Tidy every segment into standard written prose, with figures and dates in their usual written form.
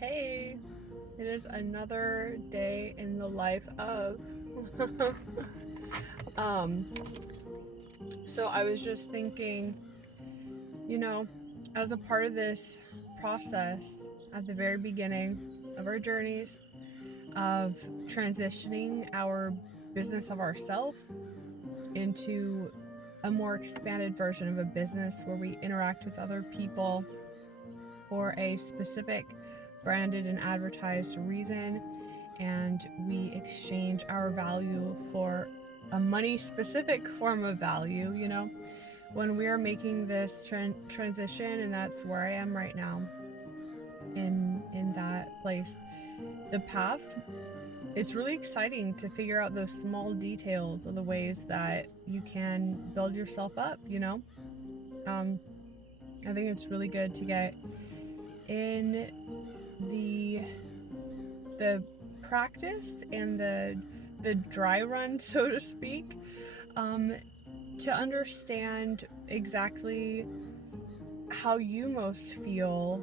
Hey, it is another day in the life of. um, so I was just thinking, you know, as a part of this process at the very beginning of our journeys of transitioning our business of ourself into a more expanded version of a business where we interact with other people for a specific branded and advertised reason, and we exchange our value for a money specific form of value, when we are making this transition. And that's where I am right now, in that place. The path, it's really exciting to figure out those small details of the ways that you can build yourself up. I think it's really good to get in the practice and the dry run, so to speak, to understand exactly how you most feel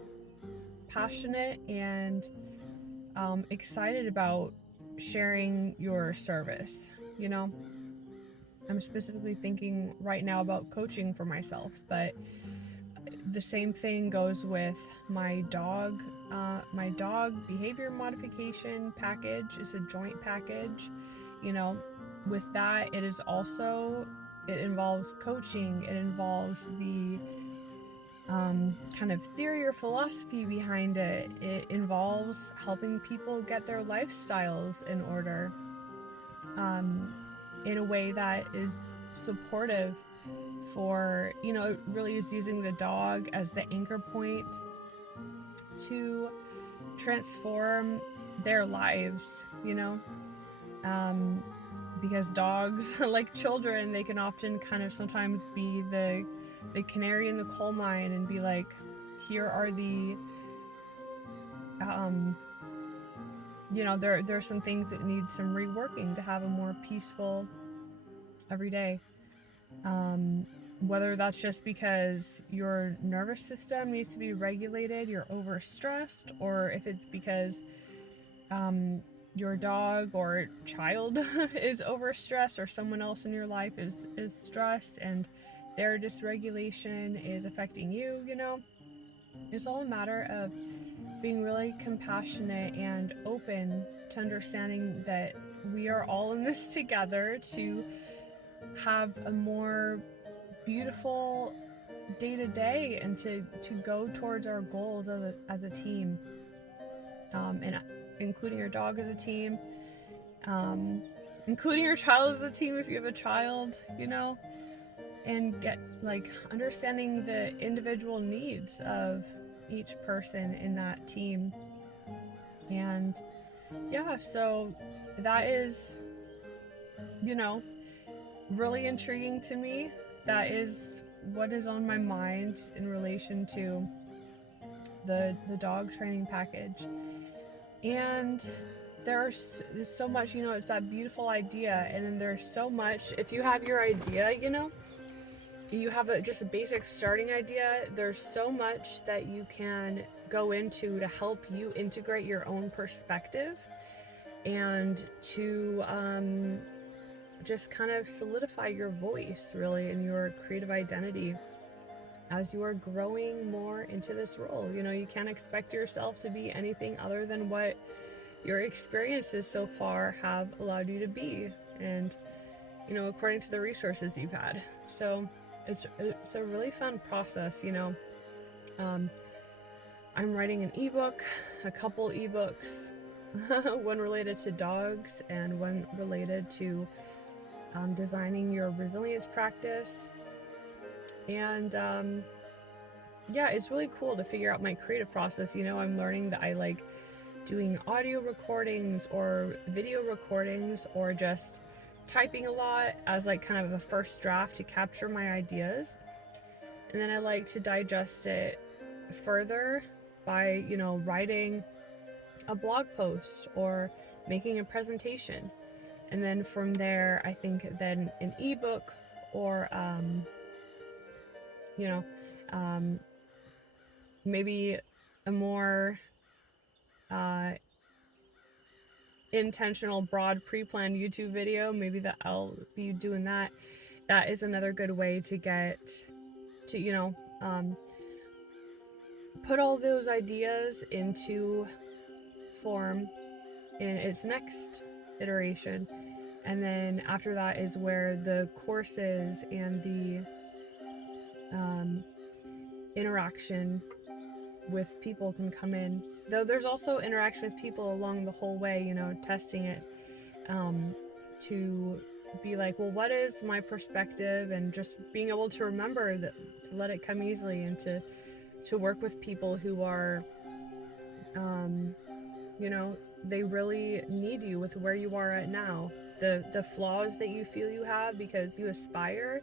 passionate and excited about sharing your service. You know, I'm specifically thinking right now about coaching for myself, but the same thing goes with my dog. My dog behavior modification package is a joint package. You know, with that, it involves coaching. It involves the kind of theory or philosophy behind it. It involves helping people get their lifestyles in order, um, in a way that is supportive for, it really is using the dog as the anchor point to transform their lives, because dogs, like children, they can often kind of sometimes be the canary in the coal mine and be like, here are the, there are some things that need some reworking to have a more peaceful every day. Whether that's just because your nervous system needs to be regulated, you're overstressed, or if it's because your dog or child is overstressed, or someone else in your life is stressed and their dysregulation is affecting you. It's all a matter of being really compassionate and open to understanding that we are all in this together to have a more beautiful day to day and to go towards our goals as a team, and including your dog as a team, including your child as a team if you have a child, and get like understanding the individual needs of each person in that team. And yeah, so that is, really intriguing to me. That is what is on my mind in relation to the dog training package. And there's so much, it's that beautiful idea, and then there's so much, if you have your idea, you have just a basic starting idea, there's so much that you can go into to help you integrate your own perspective and to just kind of solidify your voice, really, and your creative identity as you are growing more into this role. You can't expect yourself to be anything other than what your experiences so far have allowed you to be, and according to the resources you've had. So it's a really fun process. I'm writing an ebook, a couple ebooks, one related to dogs and one related to designing your resilience practice. And yeah, it's really cool to figure out my creative process. I'm learning that I like doing audio recordings or video recordings, or just typing a lot as like kind of a first draft to capture my ideas. And then I like to digest it further by, writing a blog post or making a presentation. And then from there, I think then an ebook, or maybe a more intentional, broad, pre-planned YouTube video, maybe that I'll be doing that. That is another good way to get to, put all those ideas into form in its next iteration. And then after that is where the courses and the interaction with people can come in. Though there's also interaction with people along the whole way, testing it to be like, well, what is my perspective, and just being able to remember that, to let it come easily, and to work with people who are they really need you with where you are at now. The flaws that you feel you have because you aspire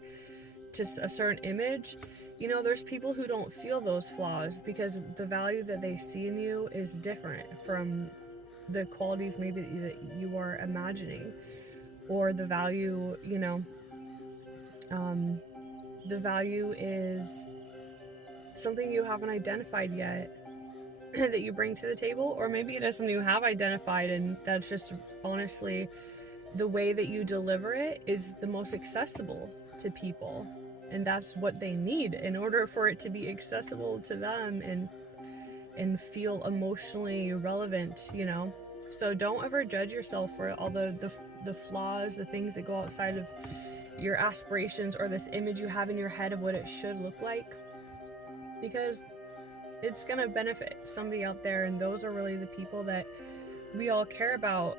to a certain image, there's people who don't feel those flaws because the value that they see in you is different from the qualities maybe that you are imagining, or the value, the value is something you haven't identified yet that you bring to the table, or maybe it is something you have identified and that's just honestly the way that you deliver it is the most accessible to people, and that's what they need in order for it to be accessible to them and feel emotionally relevant, So don't ever judge yourself for all the flaws, the things that go outside of your aspirations or this image you have in your head of what it should look like, because it's gonna benefit somebody out there, and those are really the people that we all care about,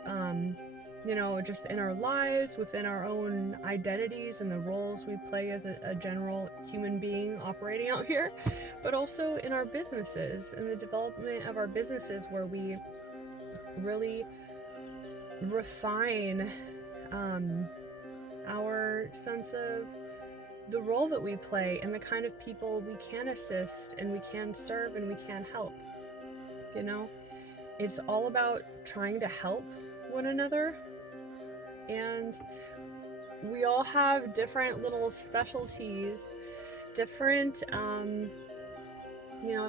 just in our lives, within our own identities and the roles we play as a general human being operating out here, but also in our businesses, in the development of our businesses, where we really refine our sense of the role that we play and the kind of people we can assist and we can serve and we can help. It's all about trying to help one another, and we all have different little specialties, different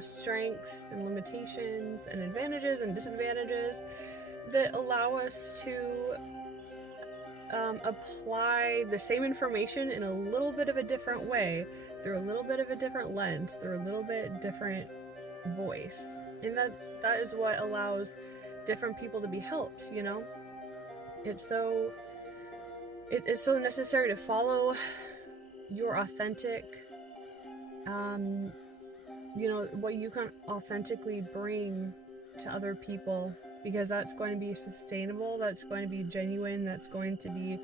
strengths and limitations and advantages and disadvantages that allow us to apply the same information in a little bit of a different way, through a little bit of a different lens, through a little bit different voice, and that is what allows different people to be helped. It's so necessary to follow your authentic, what you can authentically bring to other people, because that's going to be sustainable, that's going to be genuine, that's going to be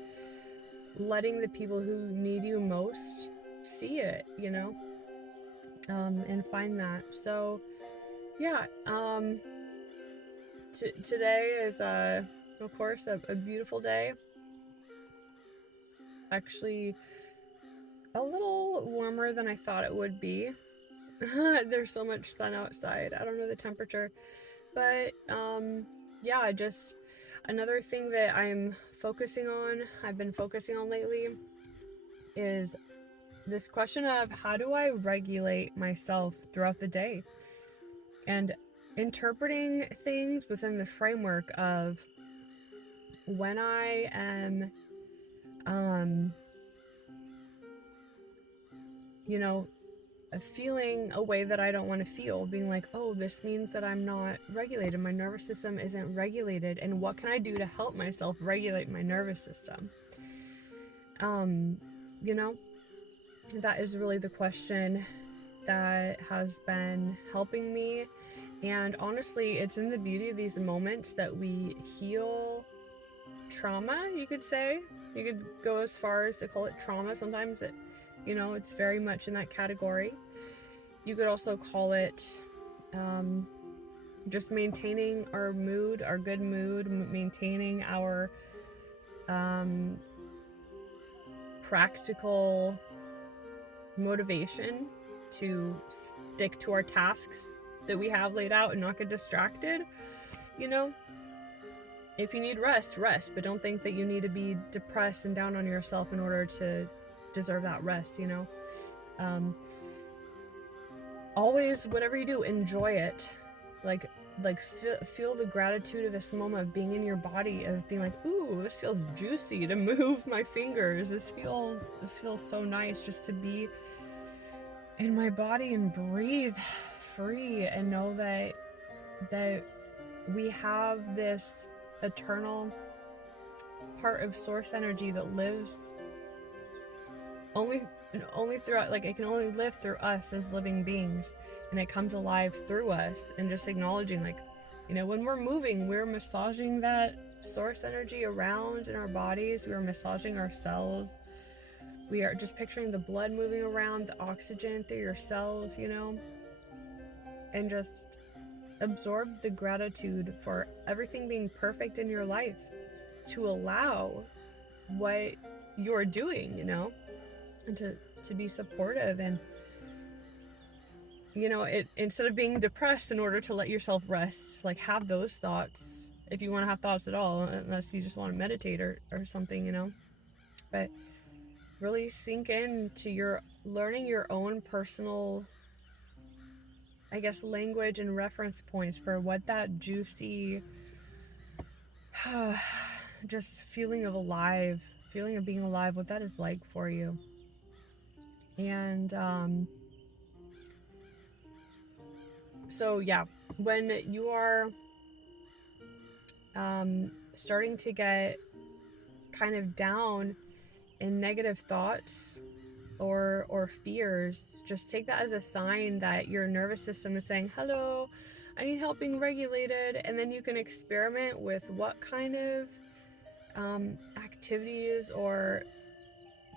letting the people who need you most see it, and find that. So yeah, today is of course a beautiful day, actually a little warmer than I thought it would be. There's so much sun outside. I don't know the temperature, but yeah, just another thing that I've been focusing on lately, is this question of how do I regulate myself throughout the day, and interpreting things within the framework of when I am feeling a way that I don't want to feel, being like, oh, this means that I'm not regulated, my nervous system isn't regulated, and what can I do to help myself regulate my nervous system? That is really the question that has been helping me. And honestly, it's in the beauty of these moments that we heal trauma, you could say. You could go as far as to call it trauma. Sometimes it's very much in that category. You could also call it just maintaining our mood, our good mood, maintaining our practical motivation to stick to our tasks that we have laid out and not get distracted. If you need rest, but don't think that you need to be depressed and down on yourself in order to deserve that rest. Always, whatever you do, enjoy it. Like, like feel the gratitude of this moment of being in your body, of being like, ooh, this feels juicy to move my fingers. This feels so nice just to be in my body and breathe free and know that we have this eternal part of source energy that lives only throughout, like it can only live through us as living beings, and it comes alive through us. And just acknowledging, like, when we're moving, we're massaging that source energy around in our bodies. We're massaging ourselves. We are just picturing the blood moving around, the oxygen through your cells, and just absorb the gratitude for everything being perfect in your life to allow what you're doing, and to be supportive. And it, instead of being depressed in order to let yourself rest, like, have those thoughts if you want to have thoughts at all, unless you just want to meditate or something. But really sink into your learning your own personal, I guess, language and reference points for what that juicy just feeling of being alive, what that is like for you. And so yeah, when you are starting to get kind of down in negative thoughts or fears, just take that as a sign that your nervous system is saying, hello, I need help being regulated. And then you can experiment with what kind of activities or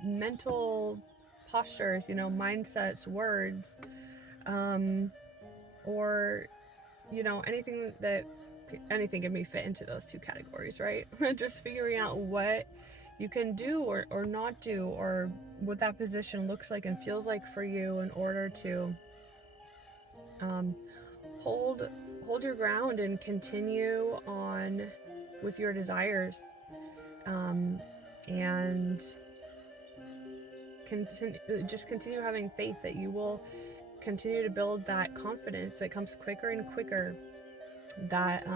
mental postures, mindsets, words, or anything can be fit into those two categories, right? Just figuring out what you can do or not do, or what that position looks like and feels like for you, in order to hold your ground and continue on with your desires, and continue having faith that you will continue to build that confidence that comes quicker and quicker, that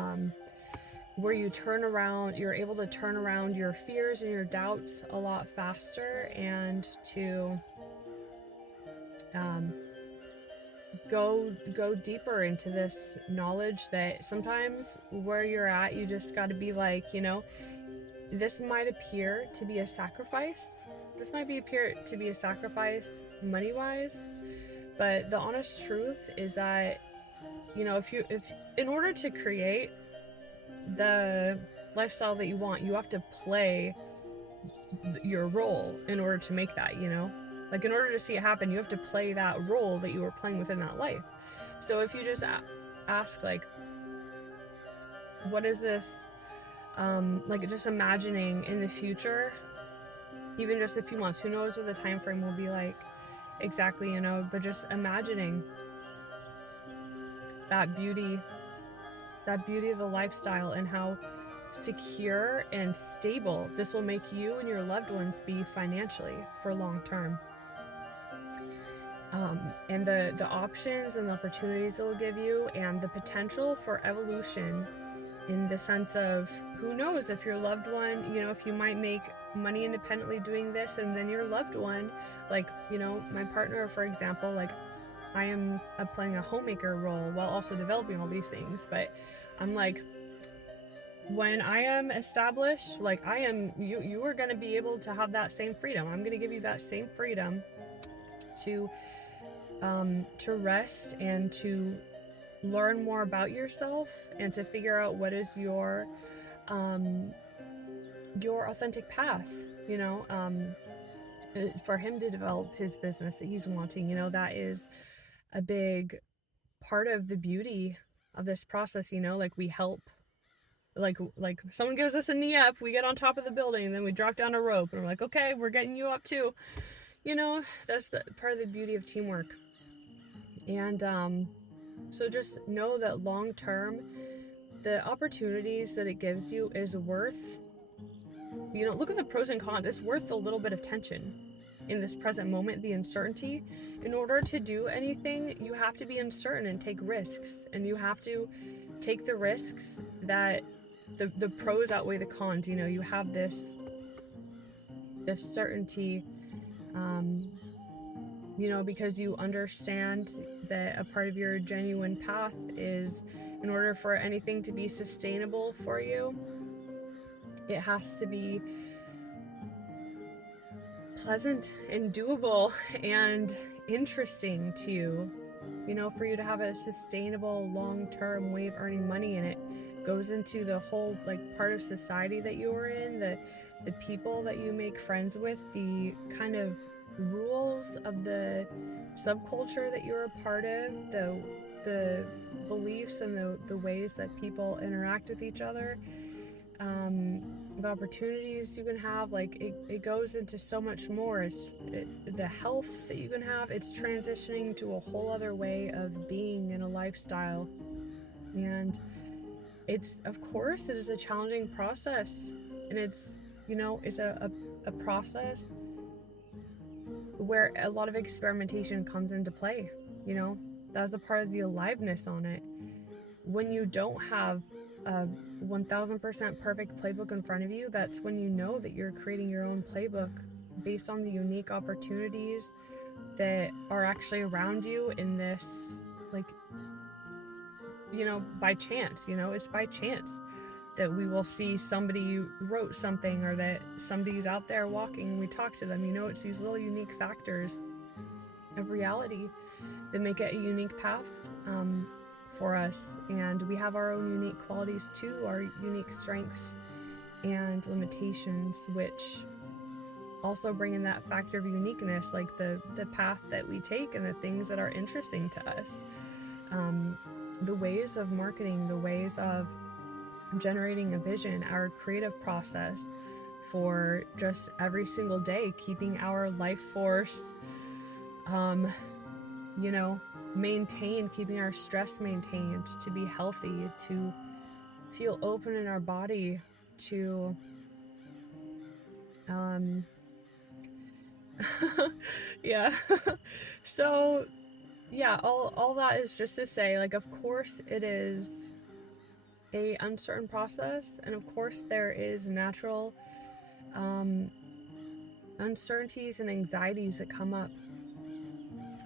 where you're able to turn around your fears and your doubts a lot faster, and to go deeper into this knowledge that sometimes where you're at, you just got to be like, this might appear to be a sacrifice. This might appear to be a sacrifice money-wise, but the honest truth is that, if in order to create the lifestyle that you want, you have to play your role in order to make that, like, in order to see it happen, you have to play that role that you were playing within that life. So if you just ask, like, what is this, like, just imagining in the future, even just a few months, who knows what the time frame will be like exactly, but just imagining that beauty of the lifestyle, and how secure and stable this will make you and your loved ones be financially for long term. And the options and the opportunities it will give you, and the potential for evolution, in the sense of, who knows if your loved one, if you might make money independently doing this, and then your loved one, like, my partner, for example, like, I am playing a homemaker role while also developing all these things, but I'm like, when I am established, like, you are going to be able to have that same freedom. I'm going to give you that same freedom to rest and to learn more about yourself, and to figure out what is your authentic path, for him to develop his business that he's wanting. That is a big part of the beauty of this process. Like, we help, like someone gives us a knee up, we get on top of the building, and then we drop down a rope, and we're like, okay, we're getting you up too. That's the part of the beauty of teamwork. And so just know that long term, the opportunities that it gives you is worth, look at the pros and cons. It's worth a little bit of tension in this present moment, the uncertainty. In order to do anything, you have to be uncertain and take risks, and you have to take the risks that the pros outweigh the cons. You know, you have this certainty, you know, because you understand that a part of your genuine path is, in order for anything to be sustainable for you, it has to be pleasant and doable and interesting to you. You know, for you to have a sustainable long-term way of earning money, and it goes into the whole like part of society that you are in, the people that you make friends with, the kind of rules of the subculture that you're a part of, the beliefs and the ways that people interact with each other, the opportunities you can have. Like it goes into so much more. The health that you can have. It's transitioning to a whole other way of being in a lifestyle, and it's, of course, it is a challenging process, and it's, you know, it's a process where a lot of experimentation comes into play. You know, that's a part of the aliveness on it. When you don't have a 1000% perfect playbook in front of you, that's when you know that you're creating your own playbook based on the unique opportunities that are actually around you in this, like, you know, by chance. You know, it's by chance that we will see somebody wrote something, or that somebody's out there walking and we talk to them. You know, it's these little unique factors of reality that make it a unique path, for us. And we have our own unique qualities too, our unique strengths and limitations, which also bring in that factor of uniqueness, like the path that we take and the things that are interesting to us, the ways of marketing, the ways of generating a vision, our creative process for just every single day, keeping our life force, you know, maintained, keeping our stress maintained, to be healthy, to feel open in our body, to yeah. So yeah, all that is just to say, like, of course it is a uncertain process, and of course there is natural uncertainties and anxieties that come up,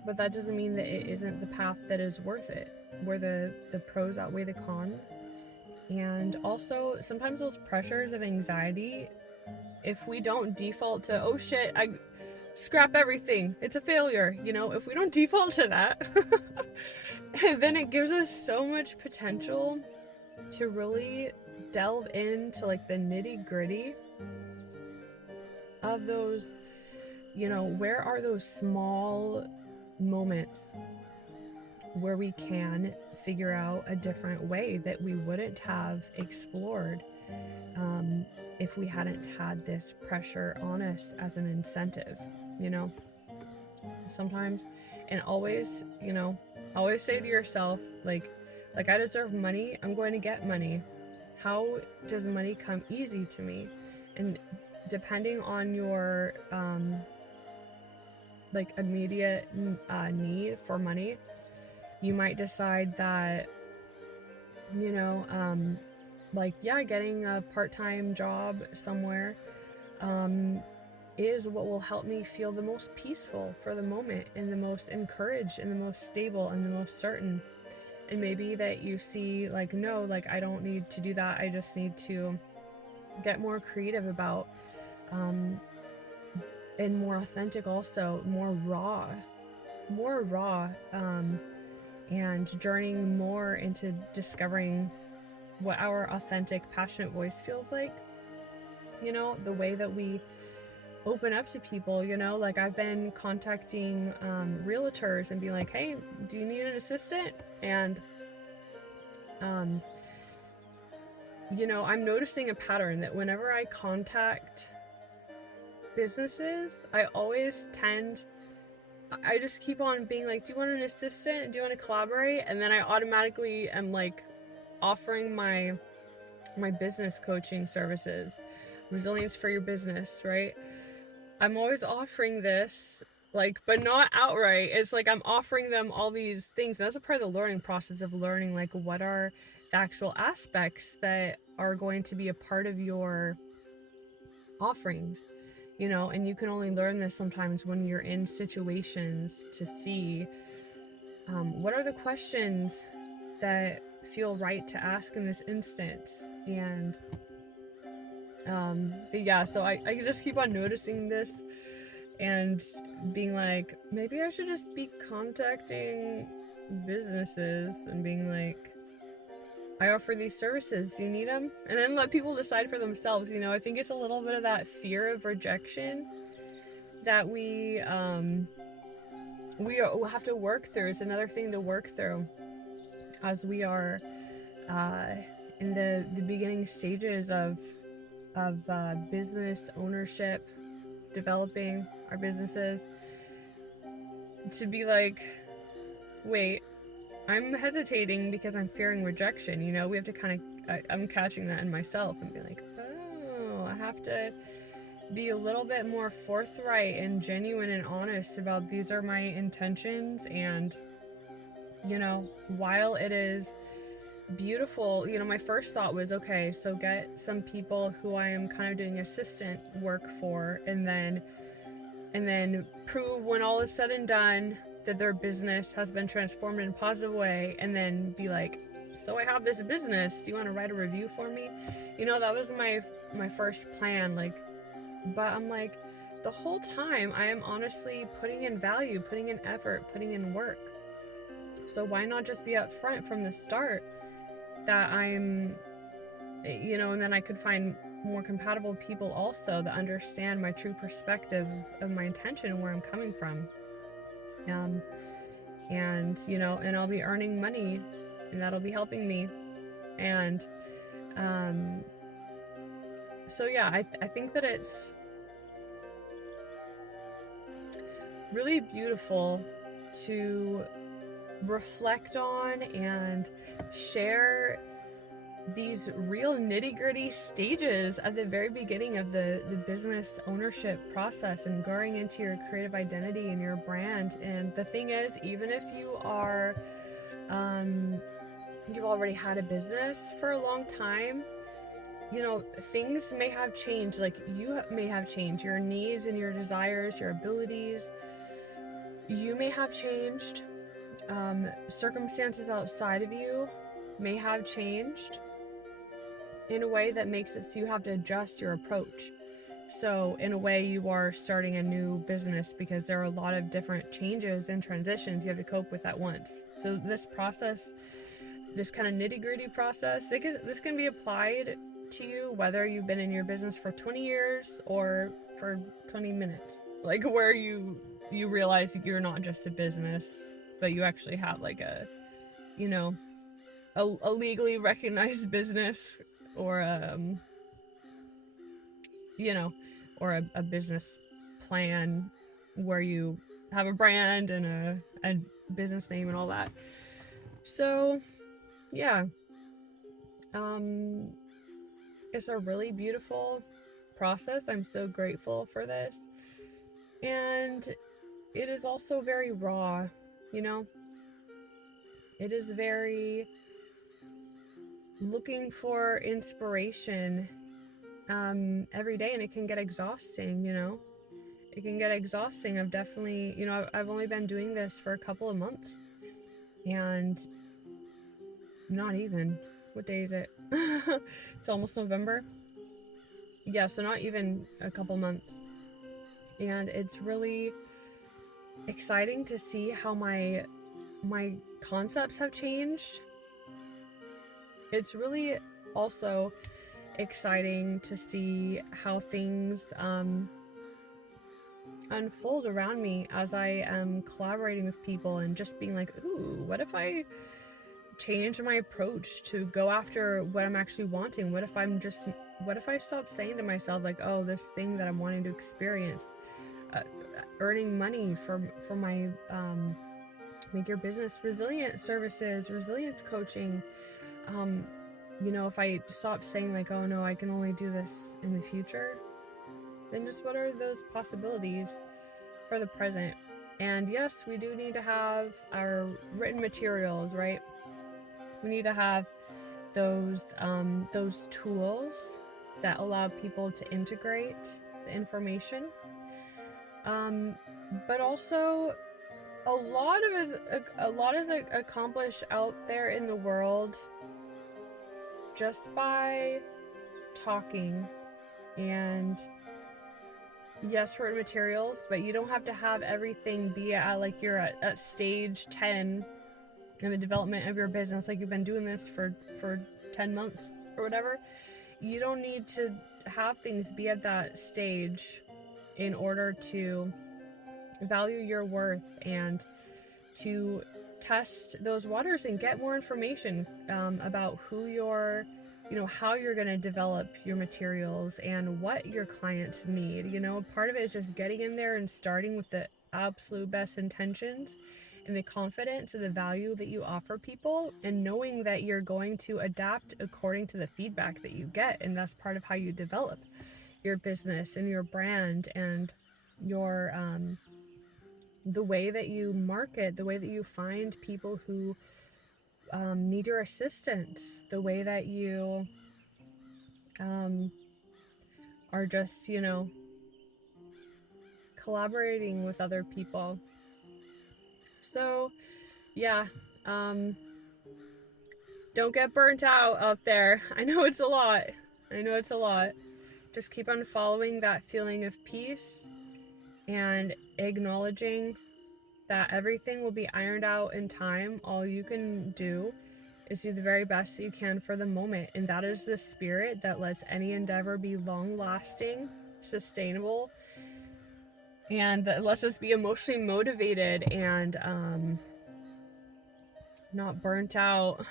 but that doesn't mean that it isn't the path that is worth it, where the pros outweigh the cons. And also sometimes those pressures of anxiety, if we don't default to, oh shit, I scrap everything, it's a failure, you know, if we don't default to that, then it gives us so much potential to really delve into like the nitty-gritty of those, you know, where are those small moments where we can figure out a different way that we wouldn't have explored, if we hadn't had this pressure on us as an incentive, you know. Sometimes, and always, you know, always say to yourself, like I deserve money, I'm going to get money. How does money come easy to me? And depending on your like immediate need for money, you might decide that, you know, like, yeah, getting a part-time job somewhere is what will help me feel the most peaceful for the moment, and the most encouraged, and the most stable, and the most certain. And maybe that you see, like, no, like, I don't need to do that, I just need to get more creative about, and more authentic, also more raw, and journeying more into discovering what our authentic, passionate voice feels like. You know, the way that we open up to people, you know, like I've been contacting realtors and being like, hey, do you need an assistant? And you know, I'm noticing a pattern that whenever I contact businesses, I just keep on being like, do you want an assistant? Do you want to collaborate? And then I automatically am like offering my business coaching services, resilience for your business, right? I'm always offering this, like, but not outright. It's like I'm offering them all these things. And that's a part of the learning process of learning, like, what are actual aspects that are going to be a part of your offerings, you know, and you can only learn this sometimes when you're in situations to see what are the questions that feel right to ask in this instance. And but yeah, so I just keep on noticing this and being like, maybe I should just be contacting businesses and being like, I offer these services, do you need them? And then let people decide for themselves. You know, I think it's a little bit of that fear of rejection that we have to work through. It's another thing to work through as we are in the beginning stages of business ownership, developing our businesses, to be like, wait, I'm hesitating because I'm fearing rejection. You know, we have to kind of, I'm catching that in myself and be like, oh, I have to be a little bit more forthright and genuine and honest about these are my intentions. And, you know, while it is beautiful, you know, my first thought was, okay, so get some people who I am kind of doing assistant work for, and then prove when all is said and done that their business has been transformed in a positive way, and then be like, so I have this business, do you want to write a review for me? You know, that was my first plan. Like, but I'm like, the whole time I am honestly putting in value, putting in effort, putting in work. So why not just be upfront from the start that I'm, you know, and then I could find more compatible people also that understand my true perspective of my intention and where I'm coming from. And, you know, and I'll be earning money and that'll be helping me. And so yeah, I think that it's really beautiful to reflect on and share these real nitty-gritty stages at the very beginning of the business ownership process and growing into your creative identity and your brand. And the thing is, even if you are you've already had a business for a long time, you know, things may have changed. Like, you may have changed, your needs and your desires, your abilities, you may have changed. Circumstances outside of you may have changed in a way that makes it so you have to adjust your approach. So in a way, you are starting a new business because there are a lot of different changes and transitions you have to cope with at once. So this process, this kind of nitty-gritty process, this can be applied to you whether you've been in your business for 20 years or for 20 minutes. Like, where you realize you're not just a business, but you actually have like a, you know, a legally recognized business, or you know, or a business plan where you have a brand and a business name and all that. So yeah, it's a really beautiful process. I'm so grateful for this. And it is also very raw, you know? It is very looking for inspiration every day, and it can get exhausting, you know? It can get exhausting. I've definitely, you know, I've only been doing this for a couple of months, and not even, what day is it? It's almost November. Yeah, so not even a couple months. And it's really exciting to see how my concepts have changed. It's really also exciting to see how things unfold around me as I am collaborating with people and just being like, ooh, what if I change my approach to go after what I'm actually wanting? What if I stop saying to myself like, oh, this thing that I'm wanting to experience, earning money for my make your business resilient services, resilience coaching, you know, if I stop saying like, oh no, I can only do this in the future, then just what are those possibilities for the present? And yes, we do need to have our written materials, right? We need to have those tools that allow people to integrate the information. But also a lot is accomplished out there in the world just by talking. And yes, for materials, but you don't have to have everything be at like you're at stage 10 in the development of your business, like you've been doing this for 10 months or whatever. You don't need to have things be at that stage in order to value your worth and to test those waters and get more information about who you're, how you're going to develop your materials and what your clients need. Part of it is just getting in there and starting with the absolute best intentions and the confidence and the value that you offer people, and knowing that you're going to adapt according to the feedback that you get. And that's part of how you develop your business and your brand and your the way that you market, the way that you find people who need your assistance, the way that you are just, collaborating with other people. So, yeah, don't get burnt out there. I know it's a lot. Just keep on following that feeling of peace and acknowledging that everything will be ironed out in time. All you can do is do the very best that you can for the moment. And that is the spirit that lets any endeavor be long lasting, sustainable, and that lets us be emotionally motivated and not burnt out.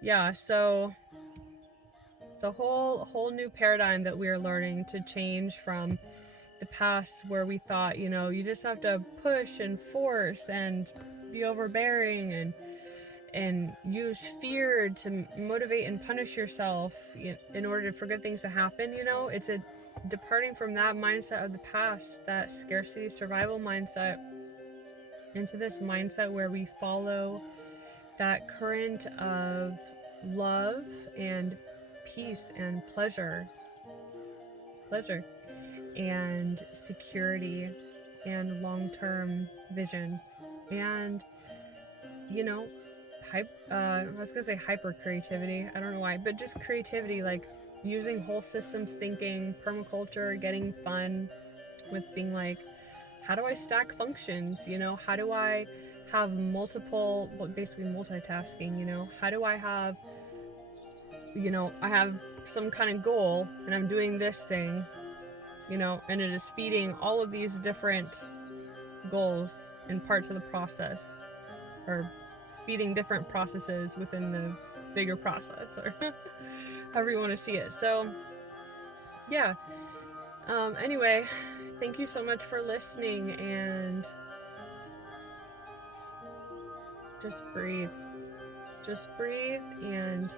Yeah, so it's a whole new paradigm that we're learning to change from the past, where we thought, you just have to push and force and be overbearing and use fear to motivate and punish yourself in order for good things to happen. It's a departing from that mindset of the past, that scarcity survival mindset, into this mindset where we follow that current of love and peace and pleasure and security and long-term vision and I was gonna say hyper creativity, I don't know why, but just creativity, like using whole systems thinking, permaculture, getting fun with being like, how do I stack functions? How do I have multiple, basically multitasking? How do I have, I have some kind of goal and I'm doing this thing, and it is feeding all of these different goals and parts of the process, or feeding different processes within the bigger process, or however you want to see it. So yeah, anyway, thank you so much for listening, and just breathe and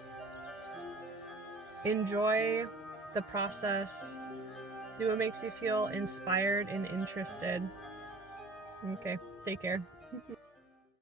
enjoy the process. Do what makes you feel inspired and interested. Okay, take care.